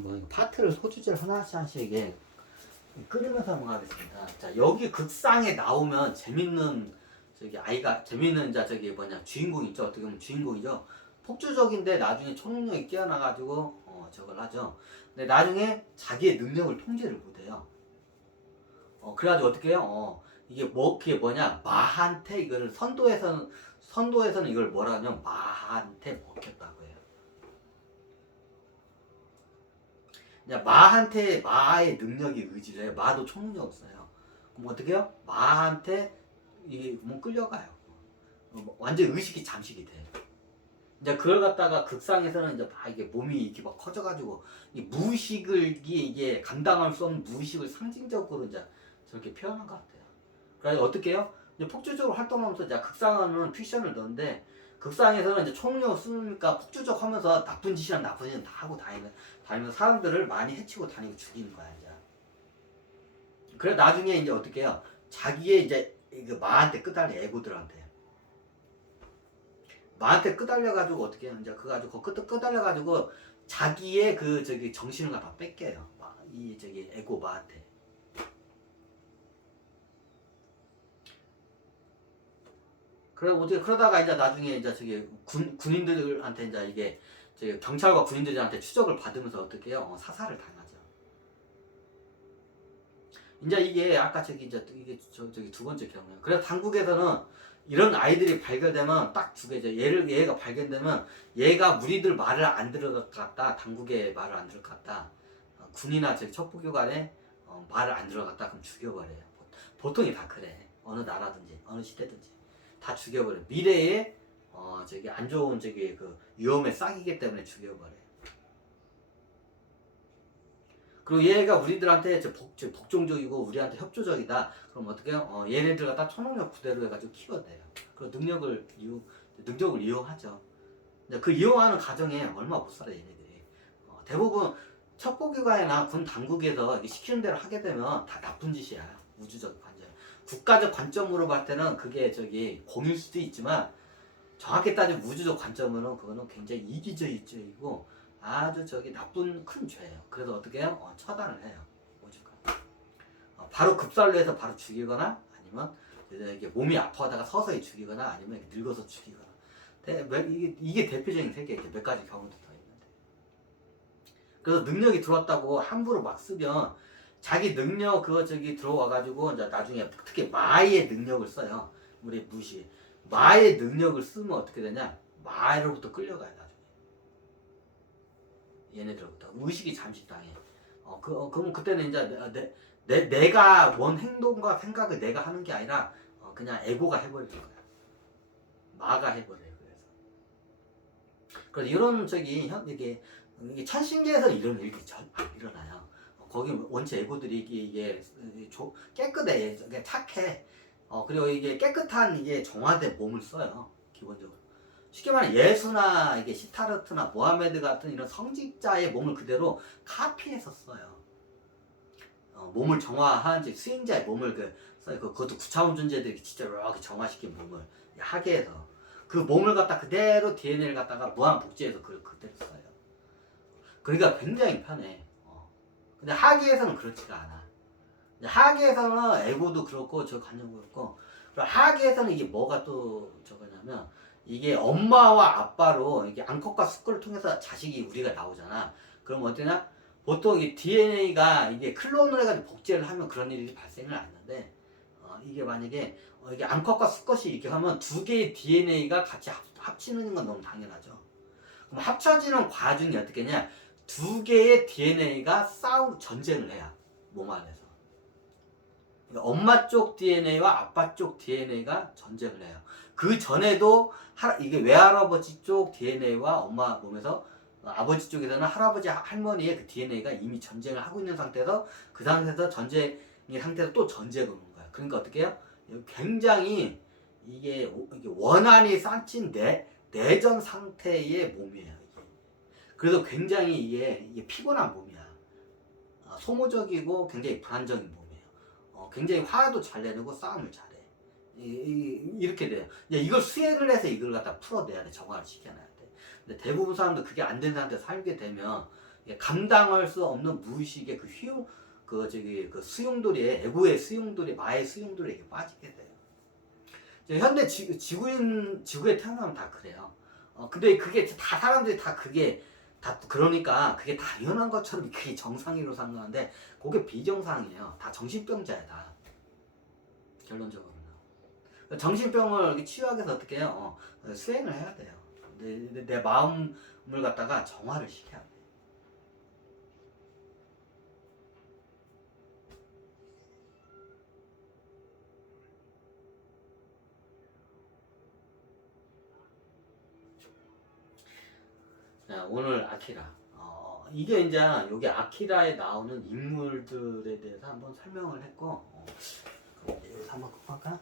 한번 파트를 소주제를 하나씩 이게 끓이면서 한번 하겠습니다. 자, 여기 극상에 나오면 재밌는 저기 아이가 재밌는 자 저기 뭐냐 주인공 있죠. 어떻게 보면 주인공이죠. 폭주적인데 나중에 초능력이 깨어나가지고 저걸 하죠. 근데 나중에 자기의 능력을 통제를 못해요. 그래가지고 어떻게 해요? 이게 그게 뭐냐 마한테 이거를 선도에서는 이걸 뭐라 하냐면 마한테 먹혔다고 해요. 마한테 마의 능력이 의지를 해요. 마도 초능력 없어요. 그럼 어떻게 해요? 마한테 이게 뭐 끌려가요. 완전 의식이 잠식이 돼. 이제 그걸 갖다가 극상에서는 이제 막 이게 몸이 이렇게 막 커져가지고 이 무의식을 이게 감당할 수 없는 무의식을 상징적으로 이제 저렇게 표현한 것 같아요. 그래서 어떻게 해요? 이제 폭주적으로 활동하면서 이제 극상은 픽션을 넣는데 극상에서는 이제 초능력을 쓰니까 폭주적 하면서 나쁜 짓이랑 나쁜 짓은 다 하고 다니면서 사람들을 많이 해치고 다니고 죽이는 거야, 이제. 그래 나중에 이제 어떻게 해요? 자기의 이제 그 마한테 끄달려 애고들한테. 마한테 끄달려가지고 어떻게 해요? 이제 그거 가지고 끄달려가지고 자기의 그 저기 정신을 다 뺏겨요. 이 저기 애고 마한테. 그래 어떻게 그러다가 이제 나중에 이제 저기 군인들한테 이제 이게 저기 경찰과 군인들한테 추적을 받으면서 어떻게 해요? 사살을 당하죠. 이제 이게 아까 저기 이제 이게 저기 두 번째 경우예요. 그래서 당국에서는 이런 아이들이 발견되면 딱 두 개죠. 얘가 발견되면 얘가 무리들 말을 안 들어갔다, 당국의 말을 안 들어갔다, 군이나 저기 첩보기관에 말을 안 들어갔다, 그럼 죽여버려요. 보통이 다 그래. 어느 나라든지 어느 시대든지 다 죽여버려. 미래에 저기 안 좋은 저기 그 위험에 싹이기 때문에 죽여버려요. 그리고 얘가 우리들한테 복종적이고 우리한테 협조적이다. 그럼 어떻게 해요? 얘네들 갖다 초능력 부대로 해가지고 키워내요. 그리고 능력을 이용하죠. 그 이용하는 과정에 얼마 못 살아 얘네들이. 대부분 첩보기관이나 군 당국에서 시키는 대로 하게 되면 다 나쁜 짓이야. 우주적 관점. 국가적 관점으로 봤을 때는 그게 저기 공일 수도 있지만 정확히 따지면 우주적 관점으로는 그거는 굉장히 이기적이고 아주 저기 나쁜 큰 죄예요. 그래서 어떻게 해요? 처단을 해요. 우주가. 바로 급살로 해서 바로 죽이거나 아니면 이게 몸이 아파하다가 서서히 죽이거나 아니면 늙어서 죽이거나. 이게 대표적인 세계에 몇 가지 경우도 더 있는데. 그래서 능력이 들어왔다고 함부로 막 쓰면 자기 능력 그거 저기 들어와가지고 이제 나중에 특히 마의 능력을 써요. 우리 무시. 마의 능력을 쓰면 어떻게 되냐? 마로부터 끌려가요. 얘네들부터 의식이 잠식당해. 그럼 그때는 이제 내가 원 행동과 생각을 내가 하는 게 아니라 그냥 에고가 해버리는 거야. 마가 해버려요. 그래서 이런 저기 이게 천신계에서 이런 일이 일어나요. 거기 원체 에고들이 이게 깨끗해, 착해. 그리고 이게 깨끗한 이게 정화된 몸을 써요. 기본적으로. 쉽게 말하면 예수나 이게 시타르트나 모하메드 같은 이런 성직자의 몸을 그대로 카피해서 써요. 몸을 정화한 수행자의 몸을 써요. 그것도 구차원 존재들이 진짜 이렇게 정화시킨 몸을 하계해서 그 몸을 갖다 그대로 DNA를 갖다가 무한 복제해서 그걸 그대로 써요. 그러니까 굉장히 편해. 근데 하계에서는 그렇지가 않아. 하계에서는 에고도 그렇고 저 관념도 그렇고 하계에서는 이게 뭐가 또 저거냐면 이게 엄마와 아빠로 이게 암컷과 수컷을 통해서 자식이 우리가 나오잖아. 그럼 어떠냐? 보통 이 DNA가 이게 클론을 해가지고 복제를 하면 그런 일이 발생을 안 하는데 이게 만약에 이게 암컷과 수컷이 이렇게 하면 두 개의 DNA가 같이 합치는 건 너무 당연하죠. 그럼 합쳐지는 과정이 어떻게 냐? 두 개의 DNA가 전쟁을 해야 몸 안에서. 그러니까 엄마 쪽 DNA와 아빠 쪽 DNA가 전쟁을 해요. 그 전에도 이게 외할아버지 쪽 DNA와 엄마 몸에서 아버지 쪽에서는 할아버지 할머니의 그 DNA가 이미 전쟁을 하고 있는 상태에서 그 상태에서 전쟁의 상태에서 또 전쟁을 오는 거야. 그러니까 어떻게 해요? 굉장히 이게 원한이 쌓인 내전 상태의 몸이에요. 그래서 굉장히 이게 피곤한 몸이야. 소모적이고 굉장히 불안정인 몸이에요. 굉장히 화도 잘 내고 싸움을 잘해. 이렇게 돼요. 이걸 수행을 해서 이걸 갖다 풀어내야 돼. 정화를 시켜놔야 돼. 근데 대부분 사람도 그게 안 된 상태에서 살게 되면 감당할 수 없는 무의식의 그 휘용 그 수용돌이에 에고의 수용돌이 마의 수용돌이에 빠지게 돼요. 현대 지구에 태어나면 다 그래요. 근데 그게 다 사람들이 다 그게 다 그러니까 그게 당연한 것처럼 그게 정상이라고 생각하는데 그게 비정상이에요. 다 정신병자야 다. 결론적으로는 정신병을 치유하기 위해서 어떻게 해요? 수행을 해야 돼요. 내 마음을 갖다가 정화를 시켜야 돼. 오늘 아키라. 이게 이제 여기 아키라에 나오는 인물들에 대해서 한번 설명을 했고, 여기서 한번 할까?